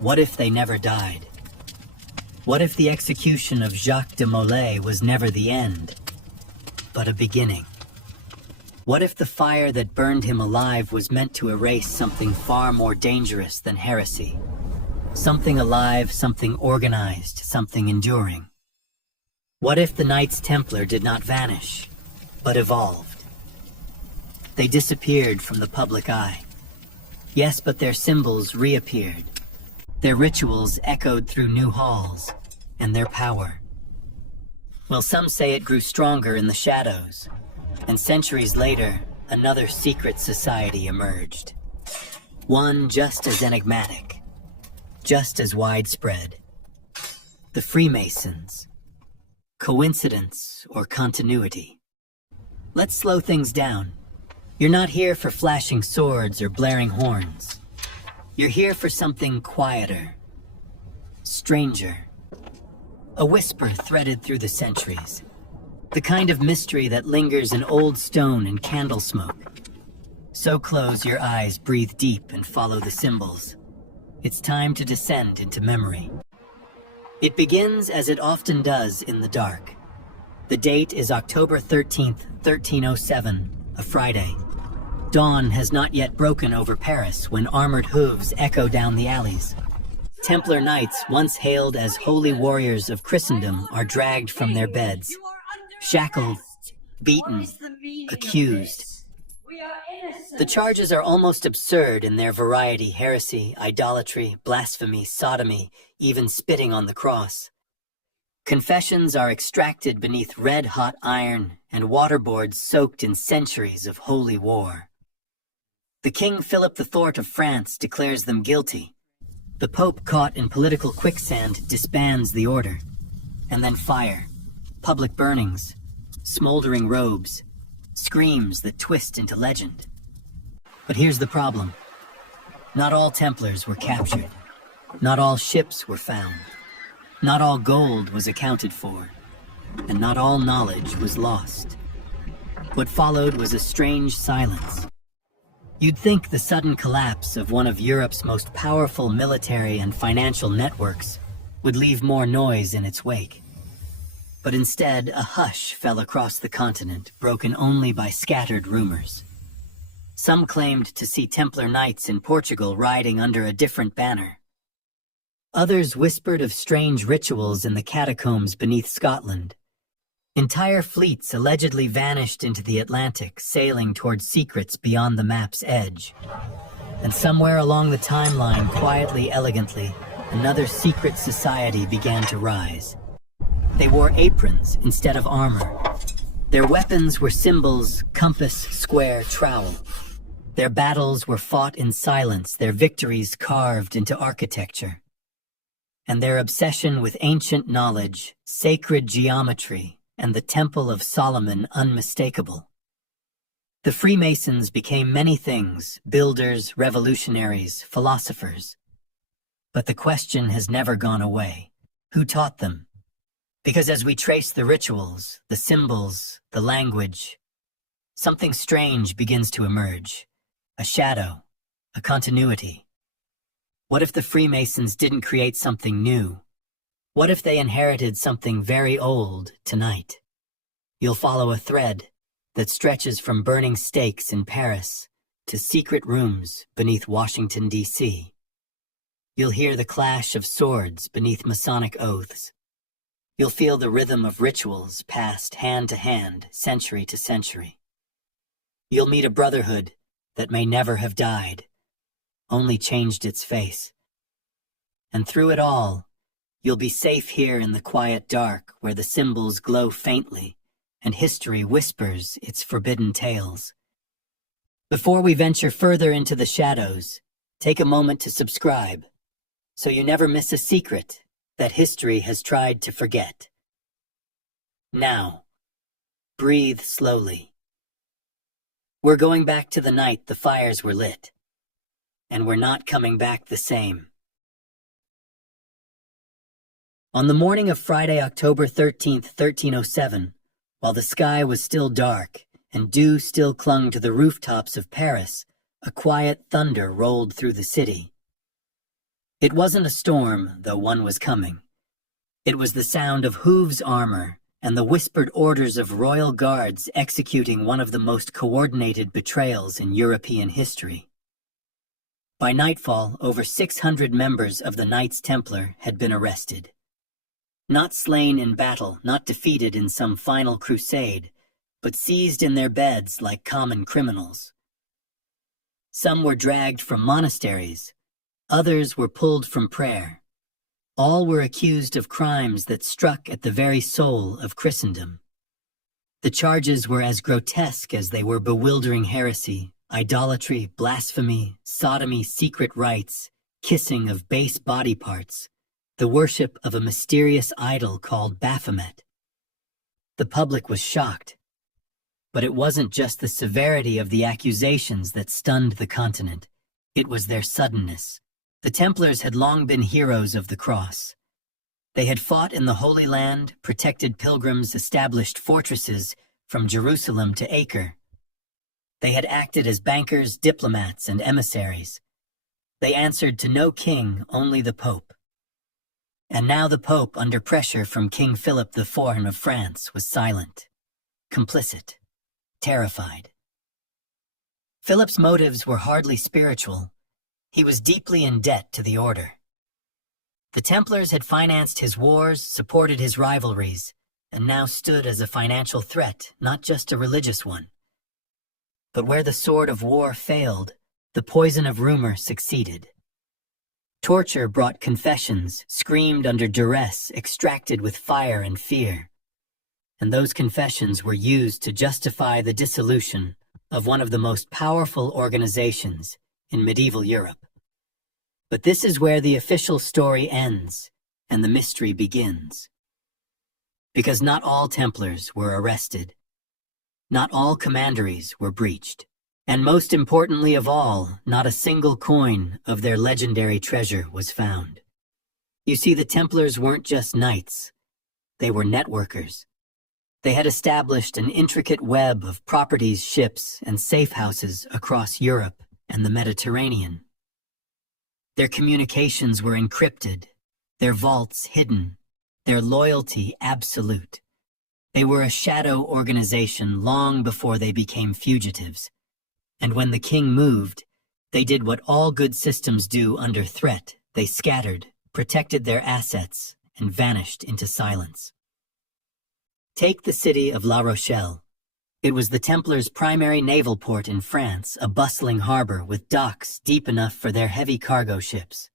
What if they never died? What if the execution of Jacques de Molay was never the end, but a beginning? What if the fire that burned him alive was meant to erase something far more dangerous than heresy? Something alive, something organized, something enduring. What if the Knights Templar did not vanish, but evolved? They disappeared from the public eye. Yes, but their symbols reappeared. Their rituals echoed through new halls, and their power. Well, some say it grew stronger in the shadows, and centuries later, another secret society emerged. One just as enigmatic, just as widespread. The Freemasons. Coincidence or continuity? Let's slow things down. You're not here for flashing swords or blaring horns. You're here for something quieter, stranger. A whisper threaded through the centuries. The kind of mystery that lingers in old stone and candle smoke. So close your eyes, breathe deep, and follow the symbols. It's time to descend into memory. It begins as it often does in the dark. The date is October 13th, 1307, a Friday. Dawn has not yet broken over Paris when armored hooves echo down the alleys. Templar knights, once hailed as holy warriors of Christendom, are dragged from their beds, shackled, beaten, accused. The charges are almost absurd in their variety: heresy, idolatry, blasphemy, sodomy, even spitting on the cross. Confessions are extracted beneath red-hot iron and waterboards soaked in centuries of holy war. The King Philip IV of France declares them guilty. The Pope, caught in political quicksand, disbands the order. And then fire, public burnings, smoldering robes, screams that twist into legend. But here's the problem. Not all Templars were captured. Not all ships were found. Not all gold was accounted for. And not all knowledge was lost. What followed was a strange silence. You'd think the sudden collapse of one of Europe's most powerful military and financial networks would leave more noise in its wake. But instead, a hush fell across the continent, broken only by scattered rumors. Some claimed to see Templar knights in Portugal riding under a different banner. Others whispered of strange rituals in the catacombs beneath Scotland. Entire fleets allegedly vanished into the Atlantic, sailing towards secrets beyond the map's edge. And somewhere along the timeline, quietly, elegantly, another secret society began to rise. They wore aprons instead of armor. Their weapons were symbols: compass, square, trowel. Their battles were fought in silence, their victories carved into architecture. And their obsession with ancient knowledge, sacred geometry, and the Temple of Solomon unmistakable. The Freemasons became many things: builders, revolutionaries, philosophers. But the question has never gone away. Who taught them? Because as we trace the rituals, the symbols, the language, something strange begins to emerge. A shadow, a continuity. What if the Freemasons didn't create something new? What if they inherited something very old tonight? You'll follow a thread that stretches from burning stakes in Paris to secret rooms beneath Washington, D.C. You'll hear the clash of swords beneath Masonic oaths. You'll feel the rhythm of rituals passed hand to hand, century to century. You'll meet a brotherhood that may never have died, only changed its face. And through it all, you'll be safe here in the quiet dark, where the symbols glow faintly and history whispers its forbidden tales. Before we venture further into the shadows, take a moment to subscribe, so you never miss a secret that history has tried to forget. Now, breathe slowly. We're going back to the night the fires were lit, and we're not coming back the same. On the morning of Friday, October 13th, 1307, while the sky was still dark and dew still clung to the rooftops of Paris, a quiet thunder rolled through the city. It wasn't a storm, though one was coming. It was the sound of hooves armor and the whispered orders of royal guards executing one of the most coordinated betrayals in European history. By nightfall, over 600 members of the Knights Templar had been arrested. Not slain in battle, not defeated in some final crusade, but seized in their beds like common criminals. Some were dragged from monasteries, others were pulled from prayer. All were accused of crimes that struck at the very soul of Christendom. The charges were as grotesque as they were bewildering: heresy, idolatry, blasphemy, sodomy, secret rites, kissing of base body parts, the worship of a mysterious idol called Baphomet. The public was shocked. But it wasn't just the severity of the accusations that stunned the continent. It was their suddenness. The Templars had long been heroes of the cross. They had fought in the Holy Land, protected pilgrims, established fortresses from Jerusalem to Acre. They had acted as bankers, diplomats, and emissaries. They answered to no king, only the Pope. And now the Pope, under pressure from King Philip IV of France, was silent, complicit, terrified. Philip's motives were hardly spiritual. He was deeply in debt to the order. The Templars had financed his wars, supported his rivalries, and now stood as a financial threat, not just a religious one. But where the sword of war failed, the poison of rumor succeeded. Torture brought confessions, screamed under duress, extracted with fire and fear. And those confessions were used to justify the dissolution of one of the most powerful organizations in medieval Europe. But this is where the official story ends and the mystery begins. Because not all Templars were arrested. Not all commanderies were breached. And most importantly of all, not a single coin of their legendary treasure was found. You see, the Templars weren't just knights. They were networkers. They had established an intricate web of properties, ships, and safe houses across Europe and the Mediterranean. Their communications were encrypted, their vaults hidden, their loyalty absolute. They were a shadow organization long before they became fugitives. And when the king moved, they did what all good systems do under threat. They scattered, protected their assets, and vanished into silence. Take the city of La Rochelle. It was the Templars' primary naval port in France, a bustling harbor with docks deep enough for their heavy cargo ships.